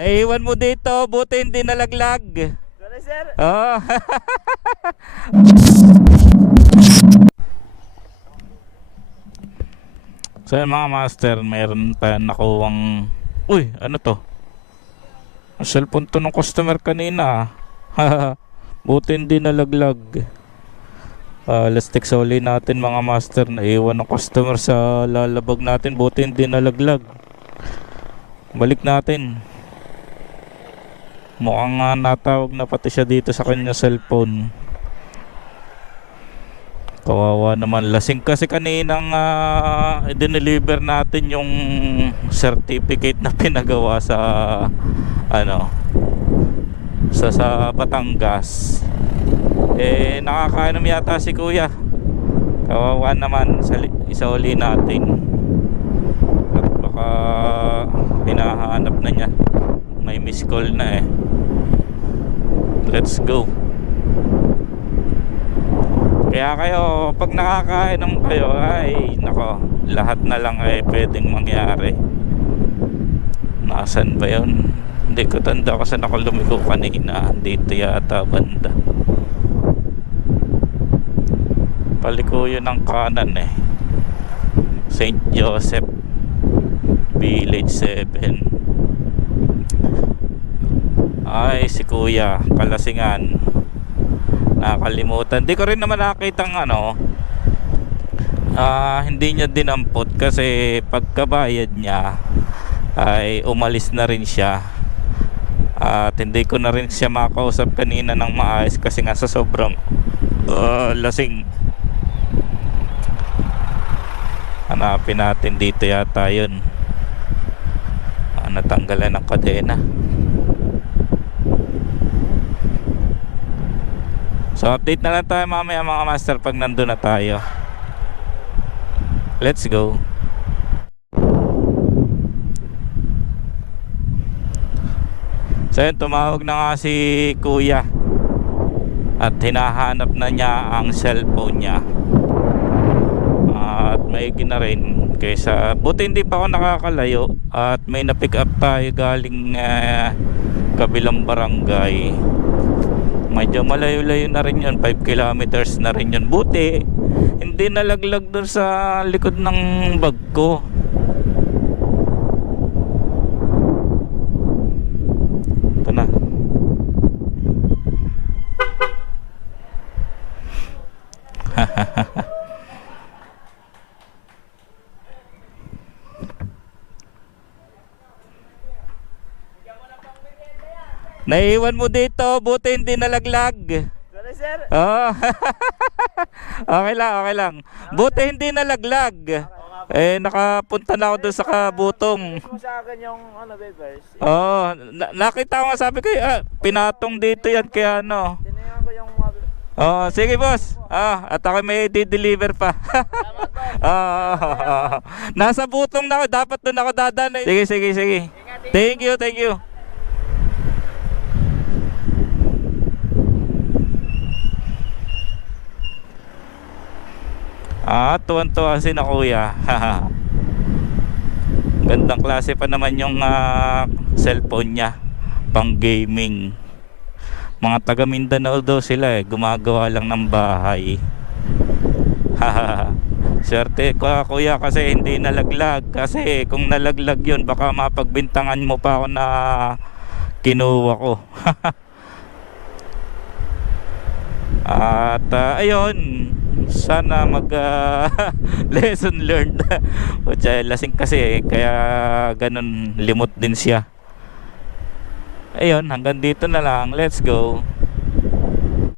Naiwan mo dito, buti hindi nalaglag. Sorry, sir. Oh. So yun, mga master, mayroon tayong nakuwang, uy, ano to? Ang cellphone to ng customer kanina. Buti hindi nalaglag. Lastik soli natin, mga master. Naiwan ng customer sa lalabag natin, buti hindi nalaglag. Balik natin. Mukhang natawag na pati siya dito sa kanya cellphone. Kawawa naman. Lasing kasi kaninang i-deliver natin yung certificate na pinagawa sa ano, sa Batangas. Nakakainom yata si kuya. Kawawa naman. Isauli natin. At baka hinahanap na niya. May miss call na eh. Let's go. Kaya kayo, pag nakakainom kayo, ay nako, lahat na lang ay pwedeng mangyari. Nasaan ba yun? Hindi ko tanda kasi ako lumiko kanina. Dito yata banda. Paliko yun ng kanan eh. St. Joseph Village 7. Ay, si kuya, kalasingan. Nakalimutan. Di ko rin naman nakita ng ano. Hindi niya dinampot kasi pagkabayad niya ay umalis na rin siya. At hindi ko na rin siya makausap kanina ng maayos kasi nga sa sobrang lasing. Hanapin natin dito yata yun. Natanggalan ng kadena. So update na lang tayo mamaya, mga master, pag nandun na tayo. Let's go. So yun, tumawag na nga si kuya. At hinahanap na niya ang cellphone niya. At maigi na rin. Kaysa, buti hindi pa ako nakakalayo. At may na-pick up tayo galing kabilang barangay. Medyo malayo-layo na rin yun, 5 kilometers na rin yun. Buti hindi nalaglag dun sa likod ng bag ko. Ito na. Naiwan mo dito, buti hindi nalaglag. Sorry, sir. Oh. Okay lang. Buti hindi nalaglag. Nakapunta na ako doon sa kabutong. Kung sa akin yung papers. Nakita ko nga, sabi ko, pinatong dito yan kaya ano. Tinignan ko yung Sige boss. At ako may di-deliver pa. Nasa butong na ako, dapat doon ako dadaan. Sige. Thank you. Tuwan-tuwa si na kuya. Gandang klase pa naman yung cellphone niya, pang gaming. Mga taga Mindanao daw sila gumagawa lang ng bahay. Swerte ko kuya kasi hindi nalaglag. Kasi kung nalaglag yun, baka mapagbintangan mo pa ako na kinuha ko. At ayun, sana mag lesson learned. Lasing kasi kaya ganun, limot din siya. Ayun, hanggang dito na lang. Let's go.